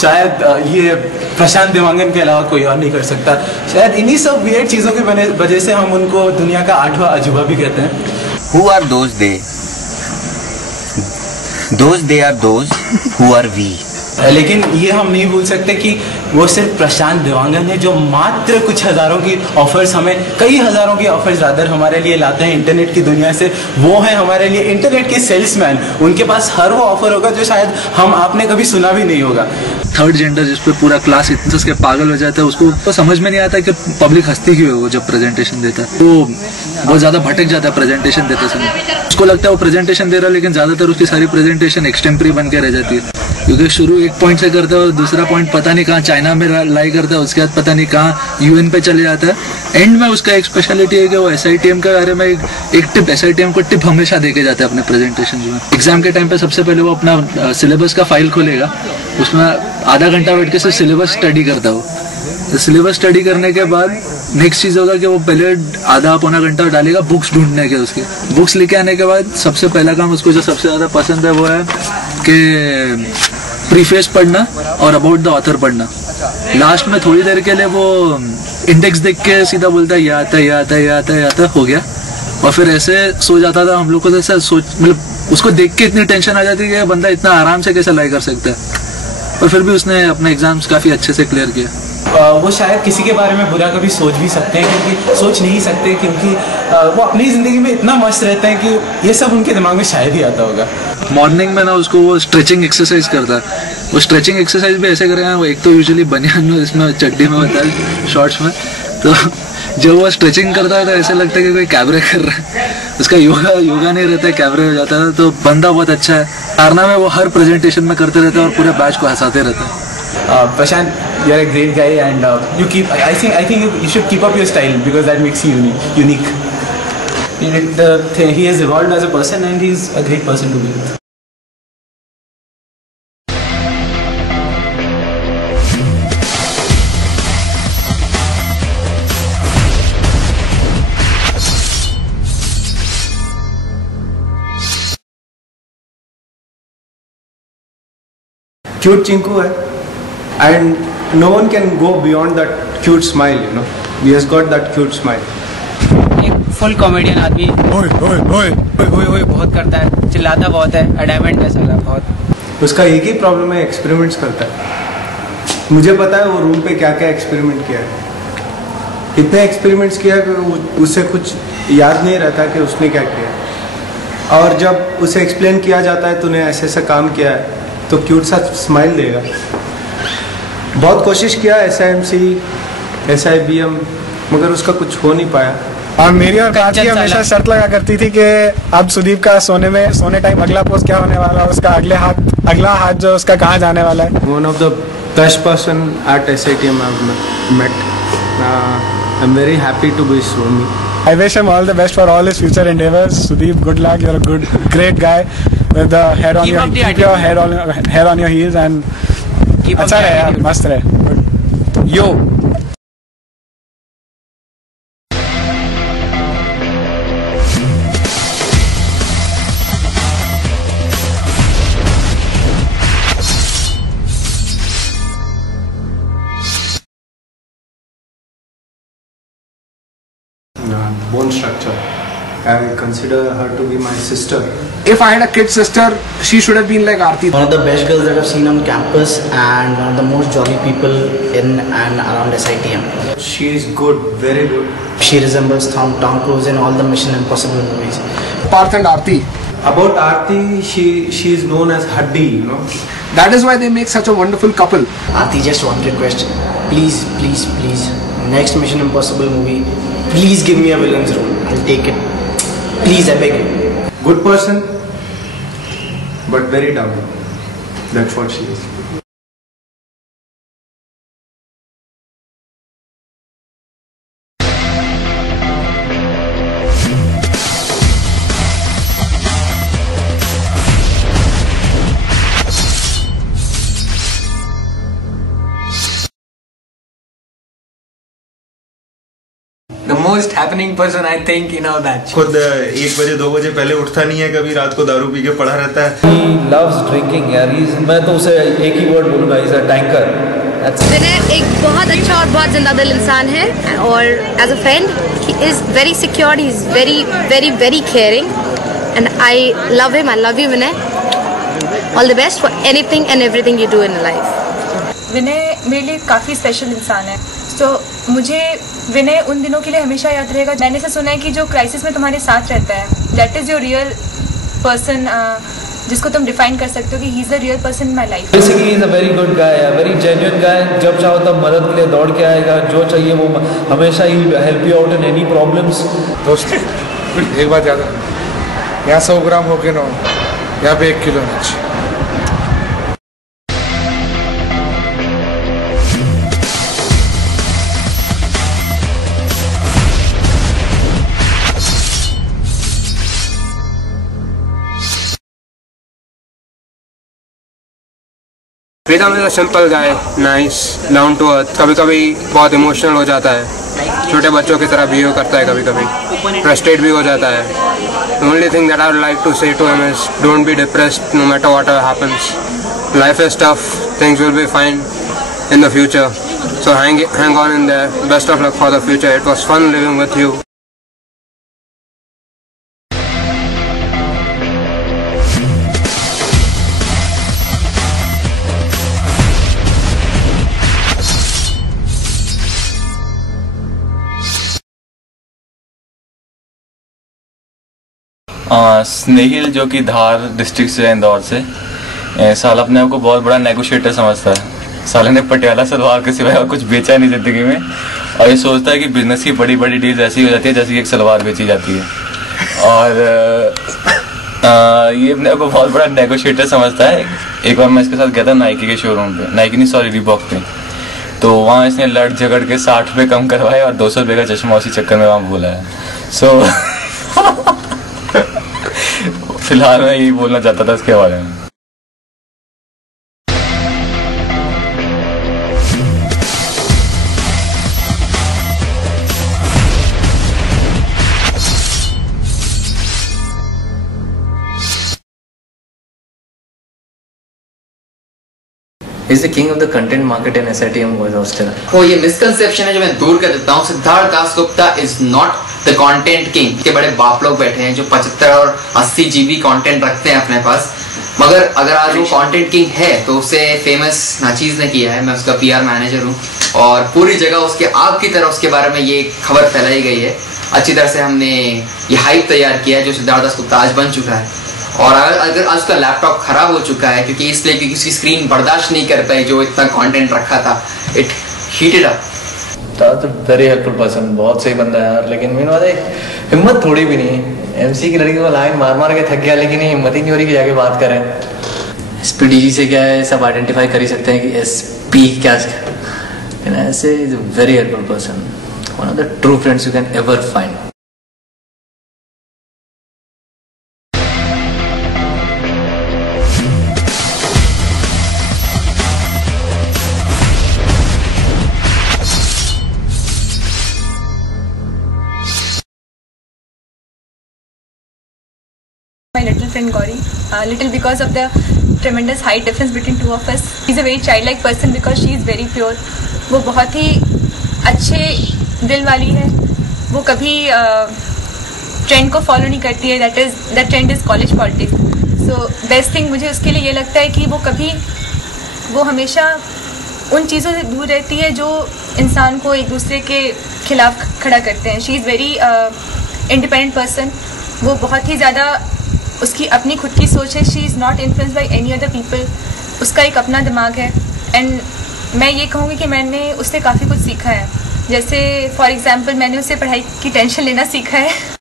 शायद ये प्रशांत देवांगन के अलावा कोई और नहीं कर सकता। शायद इन्हीं सब वियर्ड चीज़ों की वजह से हम उनको दुनिया का 8वां अजूबा भी कहते हैं। Who are those they? Those they are those who are we. लेकिन ये हम नहीं भूल सकते कि वो सिर्फ प्रशांत देवांगन है जो मात्र कुछ हज़ारों की ऑफर्स, हमें कई हज़ारों की ऑफर्स रादर हमारे लिए लाते हैं इंटरनेट की दुनिया से। वो है हमारे लिए इंटरनेट के सेल्समैन। उनके पास हर वो ऑफर होगा जो शायद हम आपने कभी सुना भी नहीं होगा। थर्ड जेंडर जिस पे पूरा क्लास इतने से पागल हो जाता है, उसको तो समझ में नहीं आता कि पब्लिक हंसती क्यों है। वो जब प्रेजेंटेशन देता है तो बहुत ज़्यादा भटक जाता है प्रेजेंटेशन देते समय। उसको लगता है वो प्रेजेंटेशन दे रहा है, लेकिन ज़्यादातर उसकी सारी प्रेजेंटेशन एक्सटेम्परी बन के रह जाती है, क्योंकि शुरू एक पॉइंट से करता है और दूसरा पॉइंट पता नहीं कहाँ चाइना में लाई करता है, उसके बाद पता नहीं कहाँ यूएन पे चले जाता है। एंड में उसका एक स्पेशलिटी है कि वो SITM के बारे में एक टिप, SITM को टिप हमेशा देके जाता है अपने प्रेजेंटेशन में। एग्जाम के टाइम पे सबसे पहले वो अपना सिलेबस का फाइल खोलेगा, उसमें आधा घंटा बैठ के सिर्फ सिलेबस स्टडी करता है वो। तो सिलेबस स्टडी करने के बाद नेक्स्ट चीज़ होगा कि वो पहले आधा पौना घंटा डालेगा बुक्स ढूंढने के। उसकी बुक्स लेके आने के बाद सबसे पहला काम उसको जो सबसे ज़्यादा पसंद है वो है कि प्रीफेस पढ़ना और अबाउट द ऑथर पढ़ना। लास्ट में थोड़ी देर के लिए वो इंडेक्स देख के सीधा बोलता है ये आता है, ये आता है, ये आता है, ये आता है, हो गया। और फिर ऐसे सो जाता था। हम लोग को तो ऐसा सोच, मतलब उसको देख के इतनी टेंशन आ जाती है कि बंदा इतना आराम से कैसे लाई कर सकता है। और फिर भी उसने अपने एग्जाम्स काफ़ी अच्छे से क्लियर किया। वो शायद किसी के बारे में बुरा कभी सोच भी सकते हैं, क्योंकि सोच नहीं सकते, क्योंकि वो अपनी ज़िंदगी में इतना मस्त रहते हैं कि ये सब उनके दिमाग में शायद ही आता होगा। मॉर्निंग में ना उसको वो स्ट्रेचिंग एक्सरसाइज करता है। वो स्ट्रेचिंग एक्सरसाइज भी ऐसे करेगा, वो एक तो यूजुअली बनियान में, इसमें चड्डी में होता है, शॉर्ट्स में। तो जब वो स्ट्रेचिंग करता है तो ऐसे लगता है कि कोई कैबरे कर रहा है। उसका योगा नहीं रहता है, कैबरे हो जाता है। तो बंदा बहुत अच्छा है। कारना में वो हर प्रेजेंटेशन में करते रहता है और पूरे बैच को हंसाते रहता है। Prashant, you're a great guy, and you keep. I think you should keep up your style because that makes you unique. He has evolved as a person, and he's a great person to be with. Cute chinku hai. And no one can go beyond that cute smile, you know. He has got that cute smile. एक full comedian आदमी ओए ओए ओए ओए ओए बहुत करता है, चिल्लाता बहुत है, अडैमेंट है साला बहुत। उसका एक ही प्रॉब्लम है, एक्सपेरिमेंट्स करता है। मुझे पता है वो रूम पे क्या क्या एक्सपेरिमेंट किया है। इतने एक्सपेरिमेंट्स किया कि उससे कुछ याद नहीं रहता कि उसने क्या किया। और जब उसे एक्सप्लेन किया जाता है तूने ऐसे ऐसा काम किया है, तो क्यूट सा स्माइल देगा। बहुत कोशिश किया SIMC, SIBM, मगर उसका कुछ हो नहीं पाया। और मेरी और कांची हमेशा शर्त लगा करती थी कि अब सुदीप का सोने टाइम अगला पोस्ट क्या होने वाला है, उसका अगला हाथ जो उसका कहाँ जाने वाला है। One of the best person at SITM I've met. I'm very happy to be Swami. I wish him all the best for all his future endeavors. Sudeep, good luck. You're a great guy with the head on hair on your heels and अच्छा रहे यार, मस्त रहे। यो bone structure. I consider her to be my sister. If I had a kid sister, she should have been like Aarti. One of the best girls that I've seen on campus and one of the most jolly people in and around SITM. She is good, very good. She resembles Tom Cruise in all the Mission Impossible movies. Parth and Aarti. About Aarti, she is known as Haddi, you know. That is why they make such a wonderful couple. Aarti, just one request. Please, please, please. Next Mission Impossible movie, please give me a villain's role. I'll take it. Please, I beg you. Good person, but very dumb. That's what she is. The most happening person I think in our batch. खुद 1 बजे 2 बजे पहले उठता नहीं है, कभी रात को दारू पी के पड़ा रहता है. He loves drinking यार. मैं तो उसे एक ही वर्ड बोलूँगा, he's a tanker. विनय एक बहुत अच्छा और बहुत जिंदा दिल इंसान है, और as a friend he is very secured, he is very very very caring and I love him. I love you Vinay. All the best for anything and everything you do in life. विनय मेरे लिए काफ़ी special इंसान है, तो मुझे विनय उन दिनों के लिए हमेशा याद रहेगा. मैंने से सुना है कि जो क्राइसिस में तुम्हारे साथ रहता है, that is your real person, जिसको तुम डिफाइन कर सकते हो कि he is the real person in my life. Basically he is a very good guy, very genuine guy. जब चाहो तब मदद के लिए दौड़ के आएगा, जो चाहिए वो हमेशा ही help you out in any problems. दोस्त एक बात याद रखना, यहाँ 100 ग्राम होके ना यहाँ पे 1 किलो मिर्च. Pritam is a simple guy, nice, down to earth. कभी कभी बहुत इमोशनल हो जाता है, छोटे बच्चों की तरह बिहेव करता है, कभी कभी फ्रस्ट्रेट भी हो जाता है. The only thing that I would like to say to him is don't be depressed no matter whatever happens. Life is tough, things will be fine in the future. So hang on in there. Best of luck for the future. It was fun living with you. स्नेहिल जो कि धार district से है, इंदौर से. साल अपने आप को बहुत बड़ा नेगोशिएटर समझता है. साले ने पटियाला सलवार के सिवाय और कुछ बेचा नहीं ज़िंदगी में, और ये सोचता है कि बिजनेस की बड़ी बड़ी डील्स ऐसी हो जाती है जैसे कि एक सलवार बेची जाती है. और ये अपने आप को बहुत बड़ा नेगोशिएटर समझता है. एक बार मैं इसके साथ गया था नाइकी के शोरूम पे, नाइकी नहीं सॉरी रीबॉक पे. तो वहाँ इसने लड़ झगड़ के 60 रुपये कम करवाए और 200 रुपये का चश्मा उसी चक्कर में वहाँ बोला है. सो फिलहाल मैं यही बोलना चाहता था इसके बारे में. He's the king of the content market in SITM Boys Hostel. वो ये मिसकंसेप्शन है जो मैं दूर कर देता हूँ. Siddharth Dasgupta is not the content king. के बड़े बाप लोग बैठे हैं जो 75 और 80 GB कंटेंट रखते हैं अपने पास, मगर अगर आज वो कंटेंट किंग है तो उसे फेमस नाचीज ने किया है. मैं उसका PR मैनेजर हूँ और पूरी जगह उसके आग की तरह उसके बारे में ये खबर फैलाई गई है. अच्छी तरह से हमने ये हाइप तैयार किया है जो सिद्धार्थ दासगुप्ता आज बन चुका है. और अगर आज उसका लैपटॉप खराब हो चुका है क्योंकि इसलिए क्योंकि उसकी स्क्रीन बर्दाश्त नहीं कर पाई जो इतना कंटेंट रखा था, it heated up. Very helpful person, बहुत सही बंदा है यार. लेकिन मेन बात है हिम्मत थोड़ी भी नहीं है. MC की लड़की को लाइन मार मार के थक गया, लेकिन हिम्मत ही नहीं हो रही कि जाके बात करें. SPDG से क्या है सब आइडेंटिफाई कर ही सकते हैं कि SP क्या है. ऐसे is a very helpful person, one of the true friends you can ever find. My little friend Gauri, little because of the tremendous height difference between two of us. She's a very childlike person because she is very pure. वो बहुत ही अच्छे दिल वाली है. वो कभी trend को follow नहीं करती है. that trend is college politics. So best thing मुझे उसके लिए ये लगता है कि वो हमेशा उन चीज़ों से दूर रहती है जो इंसान को एक दूसरे के खिलाफ खड़ा करते हैं. She is very independent person. वो बहुत ही ज़्यादा उसकी अपनी खुद की सोच है. She is not influenced by any other people. उसका एक अपना दिमाग है. एंड मैं ये कहूँगी कि मैंने उससे काफ़ी कुछ सीखा है. जैसे फॉर एग्जांपल मैंने उससे पढ़ाई की टेंशन लेना सीखा है.